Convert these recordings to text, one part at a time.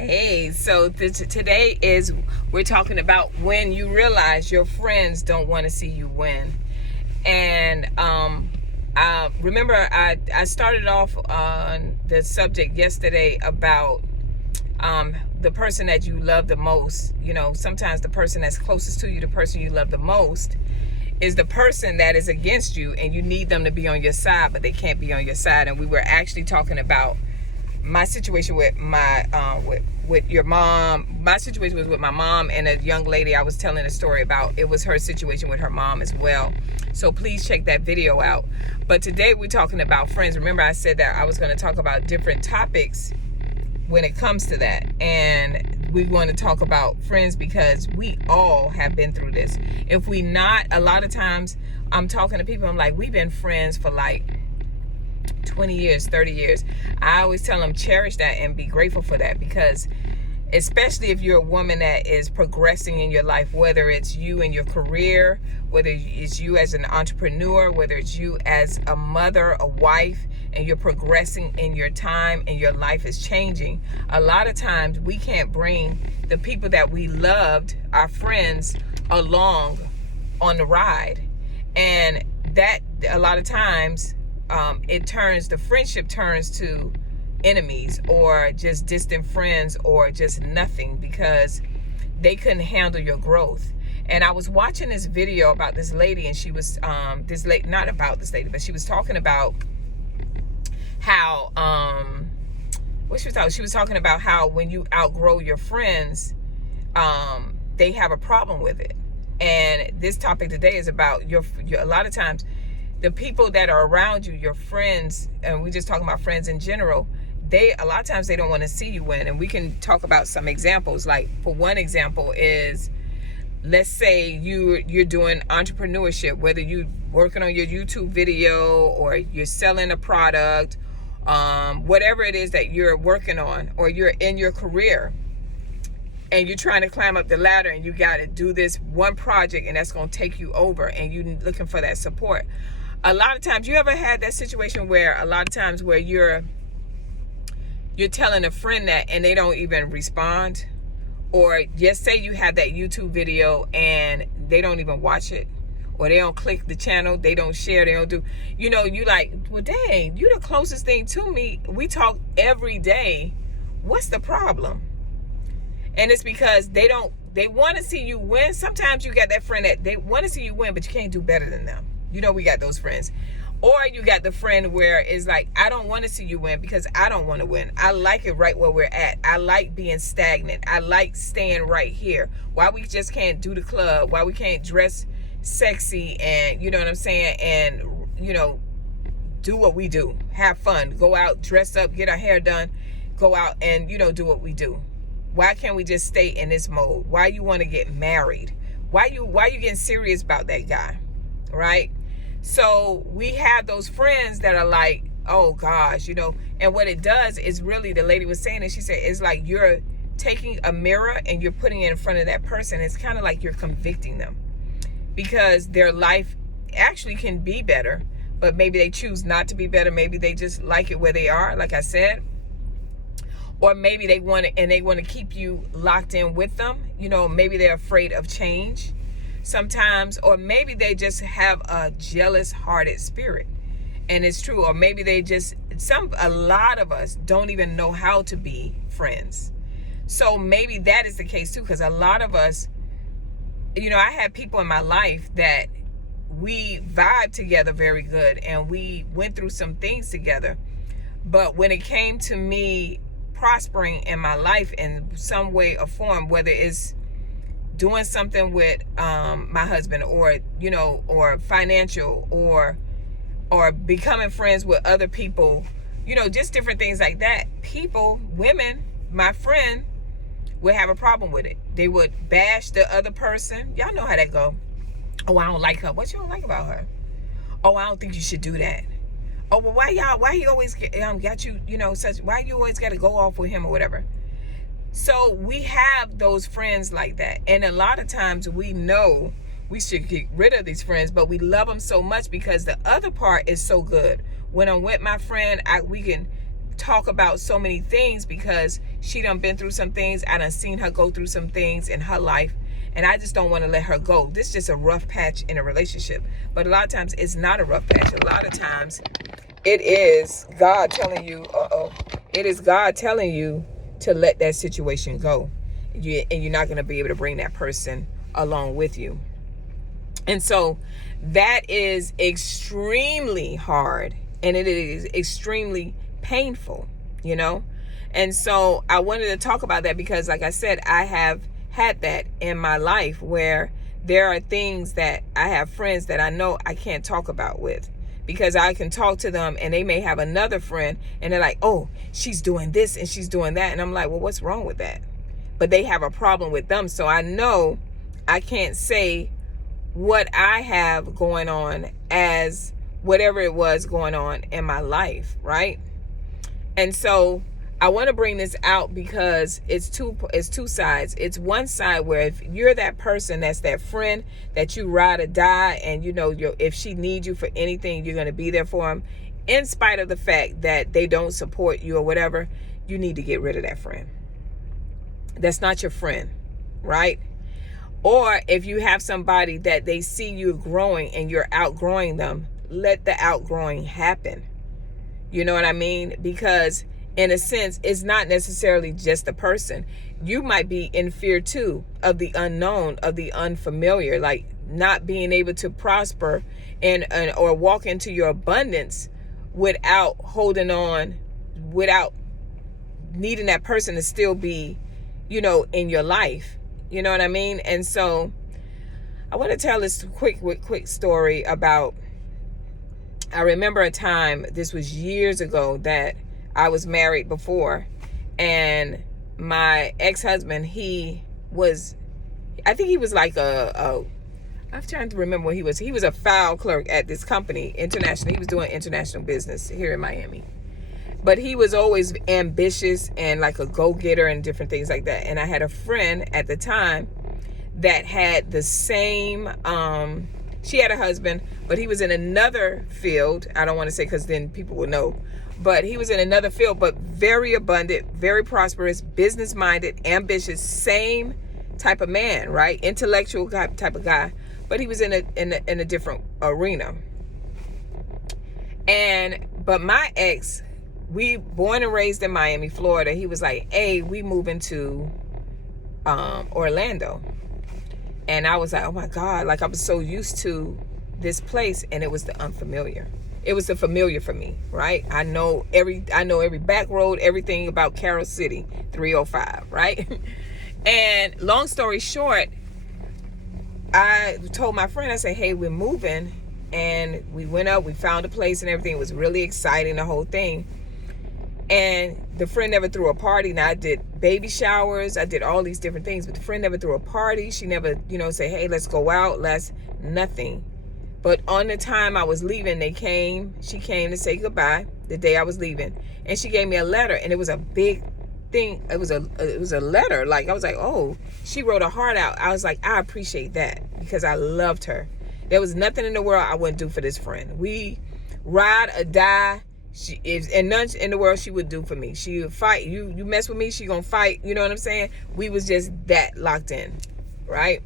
Hey, so today we're talking about when you realize your friends don't want to see you win. And remember I started off on the subject yesterday about the person that you love the most. You know, sometimes the person that's closest to you, the person you love the most, is the person that is against you, and you need them to be on your side, but they can't be on your side. And we were actually talking about my situation with my with your mom. My situation was with my mom and a young lady I was telling a story about. It was her situation with her mom as well. So please check that video out. But today we're talking about friends. Remember, I said that I was going to talk about different topics when it comes to that, and we want to talk about friends because we all have been through this. If we not, a lot of times I'm talking to people, I'm like, we've been friends for like 20 years, 30 years. I always tell them cherish that and be grateful for that, because especially if you're a woman that is progressing in your life, whether it's you in your career, whether it's you as an entrepreneur, whether it's you as a mother, a wife, and you're progressing in your time and your life is changing, a lot of times we can't bring the people that we loved, our friends, along on the ride. And that a lot of times the friendship turns to enemies or just distant friends or just nothing, because they couldn't handle your growth. And I was watching this video about this lady, and she was not about this lady, but she was talking about how she was talking about how when you outgrow your friends, they have a problem with it. And this topic today is about your a lot of times the people that are around you, your friends, and we're just talking about friends in general, a lot of times they don't want to see you win. And we can talk about some examples. Like, for one example is, let's say you're doing entrepreneurship, whether you're working on your YouTube video or you're selling a product, whatever it is that you're working on, or you're in your career and you're trying to climb up the ladder, and you got to do this one project and that's going to take you over, and you're looking for that support. A lot of times, you ever had that situation where a lot of times where you're telling a friend that and they don't even respond? Or just say you have that YouTube video and they don't even watch it, or they don't click the channel, they don't share, they don't do, you like, well, dang, you the closest thing to me. We talk every day. What's the problem? And it's because they want to see you win. Sometimes you got that friend that they want to see you win, but you can't do better than them. We got those friends. Or you got the friend where it's like, I don't want to see you win because I don't want to win. I like it right where we're at. I like being stagnant. I like staying right here. Why we just can't do the club? Why we can't dress sexy and, you know what I'm saying? And, do what we do. Have fun. Go out, dress up, get our hair done. Go out and, do what we do. Why can't we just stay in this mode? Why you want to get married? Why you getting serious about that guy? Right? So we have those friends that are like, oh gosh, and what it does is, really, the lady was saying it, she said, it's like you're taking a mirror and you're putting it in front of that person. It's kind of like you're convicting them, because their life actually can be better, but maybe they choose not to be better. Maybe they just like it where they are, like I said. Or maybe they want to keep you locked in with them. Maybe they're afraid of change sometimes, or maybe they just have a jealous-hearted spirit, and it's true. Or maybe they just a lot of us don't even know how to be friends. So maybe that is the case too, because a lot of us, I had people in my life that we vibe together very good, and we went through some things together, but when it came to me prospering in my life in some way or form, whether it's doing something with my husband, or or financial, or becoming friends with other people, just different things like that, women, my friend, would have a problem with it. They would bash the other person. Y'all know how that go. Oh, I don't like her. What you don't like about her? Oh, I don't think you should do that. Oh, well, why he always got you, why you always got to go off with him or whatever. So we have those friends like that. And a lot of times we know we should get rid of these friends, but we love them so much because the other part is so good. When I'm with my friend, we can talk about so many things because she done been through some things. I done seen her go through some things in her life, and I just don't want to let her go. This is just a rough patch in a relationship. But a lot of times it's not a rough patch. A lot of times it is God telling you, it is God telling you to let that situation go. And you're not going to be able to bring that person along with you. And so that is extremely hard, and it is extremely painful, you know? And so I wanted to talk about that because, like I said, I have had that in my life where there are things that I have friends that I know I can't talk about with, because I can talk to them and they may have another friend and they're like, oh, she's doing this and she's doing that. And I'm like, well, what's wrong with that? But they have a problem with them. So I know I can't say what I have going on as whatever it was going on in my life, right? And so I want to bring this out because it's two sides. It's one side where if you're that person, that's that friend that you ride or die, and you know, if she needs you for anything, you're going to be there for them, in spite of the fact that they don't support you or whatever. You need to get rid of that friend. That's not your friend, right? Or if you have somebody that they see you growing and you're outgrowing them, let the outgrowing happen. You know what I mean? Because in a sense, it's not necessarily just the person. You might be in fear too of the unknown, of the unfamiliar, like not being able to prosper and or walk into your abundance without holding on, without needing that person to still be, you know, in your life. You know what I mean? And so I want to tell this quick story about, I remember a time, this was years ago, that I was married before, and my ex-husband, I think he was like I'm trying to remember what he was. He was a file clerk at this company, international. He was doing international business here in Miami. But he was always ambitious and like a go-getter and different things like that. And I had a friend at the time that had the same, she had a husband, but he was in another field. I don't want to say because then people will know. But he was in another field, but very abundant, very prosperous, business-minded, ambitious, same type of man, right? Intellectual type of guy. But he was in a different arena. But my ex, we born and raised in Miami, Florida. He was like, hey, we moving to Orlando. And I was like, oh my God, like I was so used to this place, and it was the unfamiliar. It was the familiar for me, right? I know every back road, everything about Carol City 305, right? And long story short, I told my friend, I said, hey, we're moving. And we went up, we found a place and everything. It was really exciting, the whole thing. And the friend never threw a party. Now, I did baby showers, I did all these different things, but the friend never threw a party. She never, say, hey, let's go out, nothing. But on the time I was leaving, she came to say goodbye the day I was leaving. And she gave me a letter, and it was a big thing. It was a letter. Like, I was like, oh, she wrote her heart out. I was like, I appreciate that, because I loved her. There was nothing in the world I wouldn't do for this friend. We ride or die. And none in the world she would do for me. She would fight. You mess with me, she gonna fight. You know what I'm saying? We was just that locked in, right?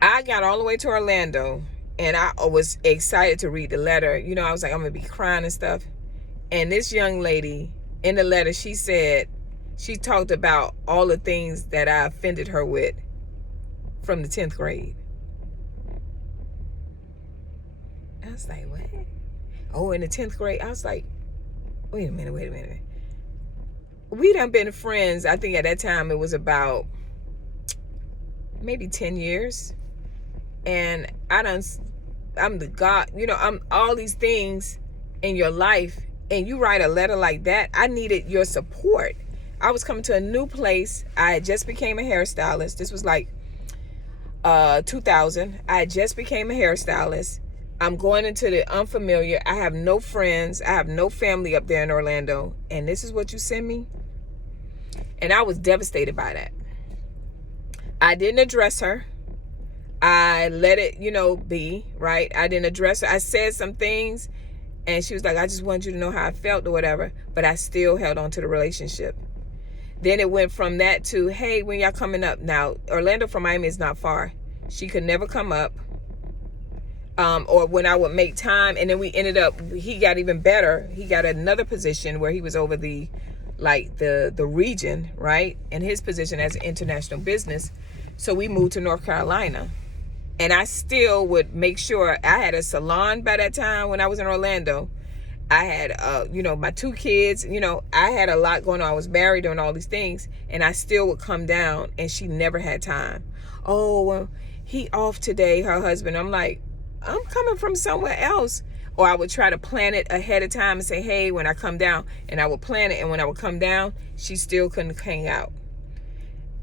I got all the way to Orlando, and I was excited to read the letter. I was like, I'm gonna be crying and stuff. And this young lady in the letter, she talked about all the things that I offended her with from the 10th grade. I was like, what? Oh, in the 10th grade, I was like, wait a minute. We done been friends, I think at that time it was about maybe 10 years. And I'm the God, I'm all these things in your life, and you write a letter like that. I needed your support. I was coming to a new place. I had just became a hairstylist. This was like 2000. I had just became a hairstylist. I'm going into the unfamiliar. I have no friends. I have no family up there in Orlando. And this is what you send me? And I was devastated by that. I didn't address her. I let it, be, right? I didn't address her. I said some things, And she was like, I just wanted you to know how I felt or whatever. But I still held on to the relationship. Then it went from that to, hey, when y'all coming up? Now, Orlando from Miami is not far. She could never come up. Or when I would make time. And then we ended up, he got even better. He got another position where he was over the region, right? And his position as an international business. So we moved to North Carolina. And I still would make sure I had a salon by that time when I was in Orlando. I had, my 2 kids, I had a lot going on. I was married, doing all these things, and I still would come down, and she never had time. Oh, well, he off today, her husband. I'm like, I'm coming from somewhere else. Or I would try to plan it ahead of time and say, hey, when I come down, and I would plan it, and when I would come down, she still couldn't hang out.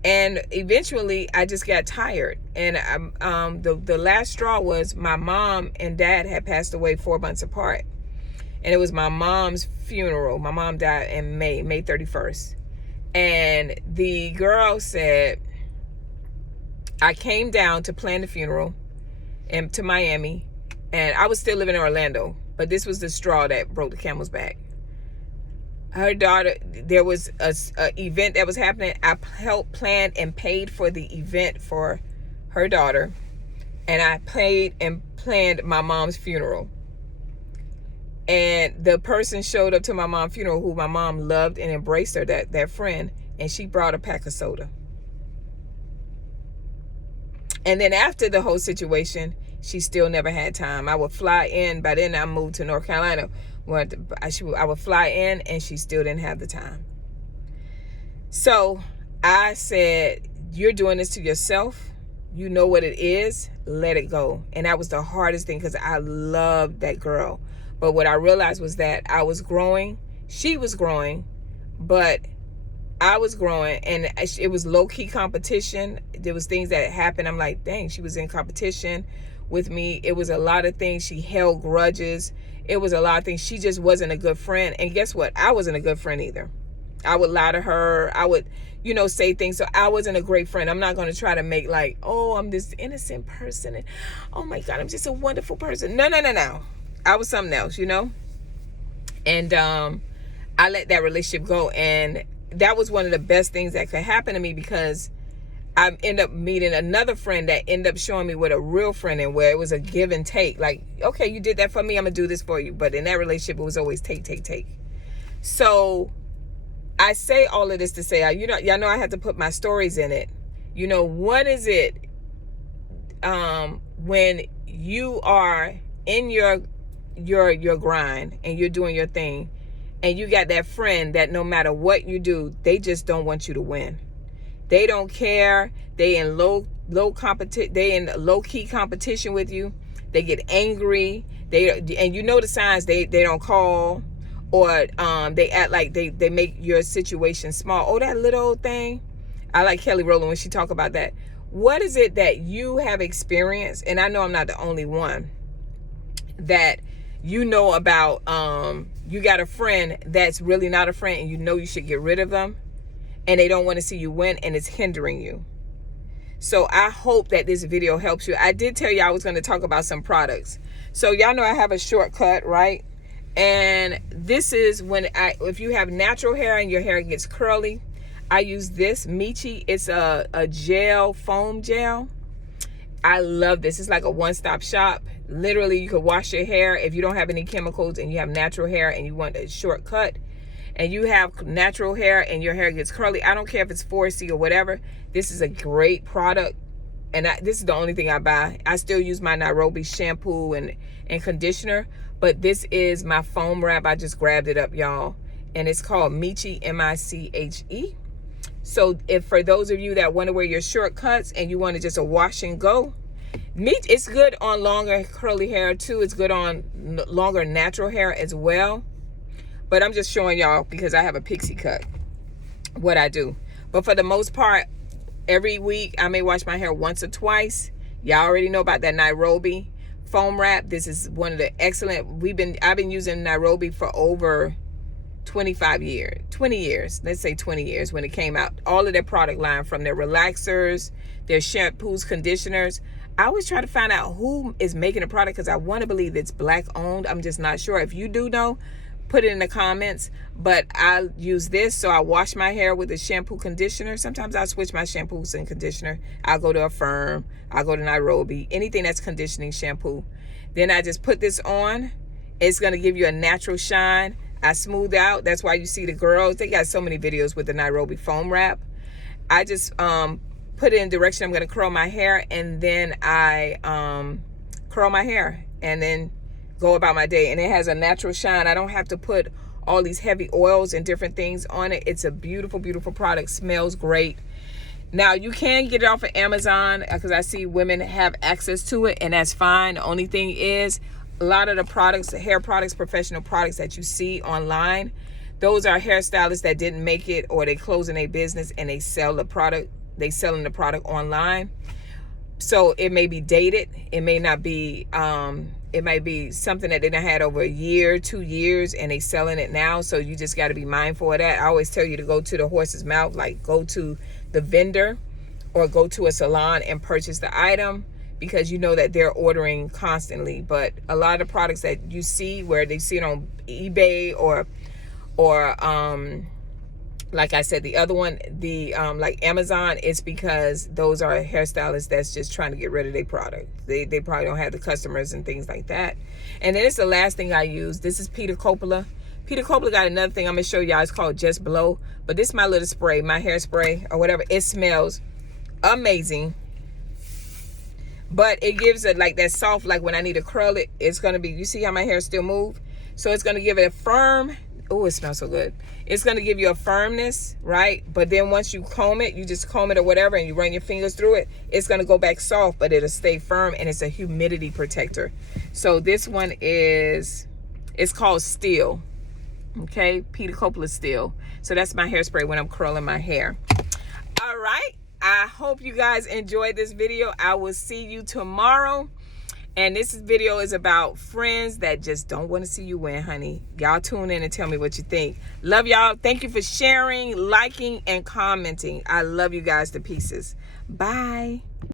And eventually, I just got tired. And the last straw was my mom and dad had passed away 4 months apart. And it was my mom's funeral. My mom died in May 31st. And the girl said, I came down to plan the funeral and to Miami. And I was still living in Orlando. But this was the straw that broke the camel's back. Her daughter, there was a event that was happening. I helped plan and paid for the event for her daughter. And I paid and planned my mom's funeral. And the person showed up to my mom's funeral who my mom loved and embraced her, that friend, and she brought a pack of soda. And then after the whole situation, she still never had time. I would fly in. By then I moved to North Carolina. I would fly in and she still didn't have the time. So I said, you're doing this to yourself. You know what it is. Let it go. And that was the hardest thing because I loved that girl. But what I realized was that I was growing. She was growing. But I was growing. And it was low-key competition. There was things that happened. I'm like, dang, she was in competition with me. It was a lot of things. She held grudges. It was a lot of things. She just wasn't a good friend. And guess what? I wasn't a good friend either. I would lie to her. I would, say things. So I wasn't a great friend. I'm not going to try to make like, oh, I'm this innocent person. And oh my God, I'm just a wonderful person. No. I was something else, And I let that relationship go. And that was one of the best things that could happen to me because I ended up meeting another friend that ended up showing me what a real friend is, where it was a give and take. Like, okay, you did that for me, I'm going to do this for you. But in that relationship, it was always take. So I say all of this to say, y'all know I had to put my stories in it. What is it when you are in your grind and you're doing your thing and you got that friend that no matter what you do, they just don't want you to win. They don't care. They in they in low key competition with you. They get angry. And you know the signs. They don't call, or they act like they make your situation small. Oh, that little old thing. I like Kelly Rowland when she talk about that. What is it that you have experienced? And I know I'm not the only one that about. You got a friend that's really not a friend, and you should get rid of them. And they don't want to see you win, and it's hindering you. So I hope that this video helps you. I did tell you I was going to talk about some products. So y'all know I have a shortcut, right? And this is if you have natural hair and your hair gets curly, I use this Michi. It's a foam gel. I love this. It's like a one-stop shop. Literally, you could wash your hair if you don't have any chemicals and you have natural hair and you want a shortcut. And you have natural hair and your hair gets curly. I don't care if it's 4C or whatever. This is a great product. And this is the only thing I buy. I still use my Nairobi shampoo and conditioner. But this is my foam wrap. I just grabbed it up, y'all. And it's called Michi, M-I-C-H-E. So if for those of you that want to wear your shortcuts and you want to just a wash and go, it's good on longer curly hair too. It's good on longer natural hair as well. But I'm just showing y'all because I have a pixie cut what I do. But for the most part, every week I may wash my hair once or twice. Y'all already know about that Nairobi foam wrap. This is one of the excellent. I've been using Nairobi for over 20 years. Let's say 20 years when it came out. All of their product line, from their relaxers, their shampoos, conditioners. I always try to find out who is making the product because I want to believe it's black owned. I'm just not sure. If you do know, put it in the comments. But I use this, so I wash my hair with a shampoo conditioner. Sometimes I switch my shampoos and conditioner. I'll go to Affirm, I'll go to Nairobi, anything that's conditioning shampoo. Then I just put this on. It's going to give you a natural shine. I smooth out. That's why you see the girls, they got so many videos with the Nairobi foam wrap. I just put it in direction I'm going to curl my hair, and then I curl my hair and then go about my day. And it has a natural shine. I don't have to put all these heavy oils and different things on it. It's a beautiful, beautiful product. Smells great. Now, you can get it off of Amazon because I see women have access to it, and that's fine. The only thing is, a lot of the products, the hair products, professional products that you see online, those are hairstylists that didn't make it, or they closing their business and they sell the product. They selling the product online. So it may be dated. It may not be, it might be something that they done had over a year, 2 years, and they selling it now. So you just got to be mindful of that. I always tell you to go to the horse's mouth, like go to the vendor or go to a salon and purchase the item, because you know that they're ordering constantly. But a lot of the products that you see, where they see it on eBay or like I said, the other one, the like Amazon, it's because those are hairstylists that's just trying to get rid of their product. They probably don't have the customers and things like that. And then it's the last thing I use. This is Peter Coppola. Peter Coppola got another thing I'm gonna show y'all. It's called Just Blow. But this is my little spray, my hairspray or whatever. It smells amazing. But it gives it like that soft, like when I need to curl it, it's gonna be, you see how my hair still move? So it's gonna give it a firm, oh, it smells so good. It's gonna give you a firmness, right? But then once you comb it, you just comb it or whatever, and you run your fingers through it, it's gonna go back soft, but it'll stay firm, and it's a humidity protector. So this one is, it's called Steel, okay? Peter Coppola Steel. So that's my hairspray when I'm curling my hair. All right. I hope you guys enjoyed this video. I will see you tomorrow. And this video is about friends that just don't want to see you win, honey. Y'all tune in and tell me what you think. Love y'all. Thank you for sharing, liking, and commenting. I love you guys to pieces. Bye.